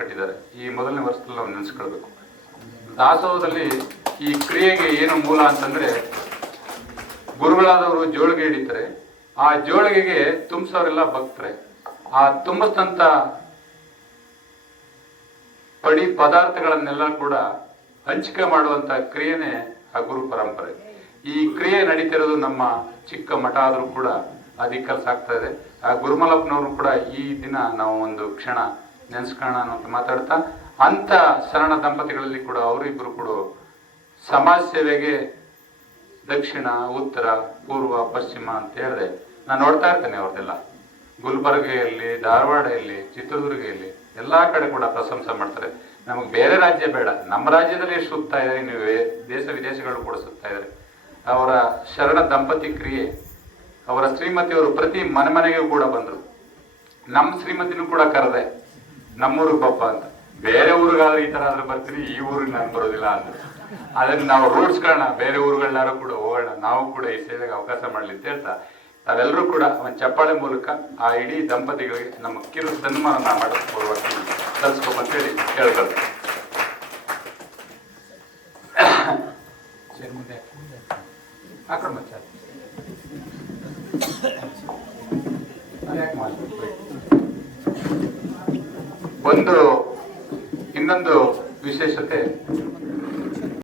ಕಟ್ಟಿದ್ದಾರೆ. ಈ ಮೊದಲನೇ ವರ್ಷದಲ್ಲಿ ನಾವು ನೆನೆಸ್ಕೊಳ್ಬೇಕು. ದಾಸೋಹದಲ್ಲಿ ಈ ಕ್ರಿಯೆಗೆ ಏನು ಮೂಲ ಅಂತಂದ್ರೆ, ಗುರುಗಳಾದವರು ಜೋಳಿಗೆ ಹಿಡಿತಾರೆ. ಆ ಜೋಳಿಗೆಗೆ ತುಂಬಿಸೋರೆಲ್ಲ ಭಕ್ತರೆ. ಆ ತುಂಬಿಸ್ತಂತ ಪಡಿ ಪದಾರ್ಥಗಳನ್ನೆಲ್ಲ ಕೂಡ ಹಂಚಿಕೆ ಮಾಡುವಂತ ಕ್ರಿಯೆನೇ ಆ ಗುರು ಪರಂಪರೆ. ಈ ಕ್ರಿಯೆ ನಡೀತಿರೋದು ನಮ್ಮ ಚಿಕ್ಕ ಮಠ ಆದ್ರೂ ಕೂಡ ಅಧಿಕಾರಿ ಸಾಕ್ತಾ ಇದೆ. ಆ ಗುರುಮಲಪ್ಪನವರು ಕೂಡ ಈ ದಿನ ನಾವು ಒಂದು ಕ್ಷಣ ನೆನೆಸ್ಕೋಣ ಅಂತ ಮಾತಾಡ್ತಾ, ಅಂತ ಶರಣ ದಂಪತಿಗಳಲ್ಲಿ ಕೂಡ ಅವರಿಬ್ಬರು ಕೂಡ ಸಮಾಜ ಸೇವೆಗೆ ದಕ್ಷಿಣ, ಉತ್ತರ, ಪೂರ್ವ, ಪಶ್ಚಿಮ ಅಂತ ಹೇಳಿದೆ ನಾನು ನೋಡ್ತಾ ಇರ್ತೇನೆ. ಅವ್ರದ್ದೆಲ್ಲ ಗುಲ್ಬರ್ಗೆಯಲ್ಲಿ, ಧಾರವಾಡದಲ್ಲಿ, ಚಿತ್ರದುರ್ಗದಲ್ಲಿ ಎಲ್ಲಾ ಕಡೆ ಕೂಡ ಪ್ರಶಂಸೆ ಮಾಡ್ತಾರೆ. ನಮಗೆ ಬೇರೆ ರಾಜ್ಯ ಬೇಡ, ನಮ್ಮ ರಾಜ್ಯದಲ್ಲಿ ಎಷ್ಟು ಸುತ್ತಾ ಇದ್ದಾರೆ, ನೀವು ದೇಶ ವಿದೇಶಗಳು ಕೂಡ ಸುತ್ತಾ ಇದ್ದಾರೆ. ಅವರ ಶರಣ ದಂಪತಿ ಕ್ರಿಯೆ, ಅವರ ಶ್ರೀಮತಿಯವರು ಪ್ರತಿ ಮನೆಗೂ ಕೂಡ ಬಂದರು. ನಮ್ಮ ಶ್ರೀಮತಿನೂ ಕೂಡ ಕರೆದೆ, ನಮ್ಮೂರಿಗೆ ಪಪ್ಪ ಅಂತ. ಬೇರೆ ಊರಿಗಾದ್ರೆ ಈ ತರ ಆದ್ರೆ ಬರ್ತೀನಿ, ಈ ಊರಿಗೆ ನಾನು ಬರೋದಿಲ್ಲ ಅಂತ. ಅದನ್ನ ನಾವು ರೂಢಿಸ್ಕೊಳ್ಳೋಣ, ಬೇರೆ ಊರುಗಳನ್ನಾರು ಕೂಡ ಹೋಗೋಣ, ನಾವು ಕೂಡ ಈ ಸೇವೆಗೆ ಅವಕಾಶ ಮಾಡಲಿ ಅಂತ ಹೇಳ್ತಾ, ತಾವೆಲ್ಲರೂ ಕೂಡ ಒಂದು ಚಪ್ಪಾಳೆ ಮೂಲಕ ಆ ಇಡೀ ದಂಪತಿಗಳಿಗೆ ನಮ್ಮ ಕಿರು ಸನ್ಮಾನ ಮಾಡಬಹುದು ತರಿಸ್ಬೇಕಂತೇಳಿ ಹೇಳ್ತಾರೆ. ಒಂದು ಇನ್ನೊಂದು ವಿಶೇಷತೆ,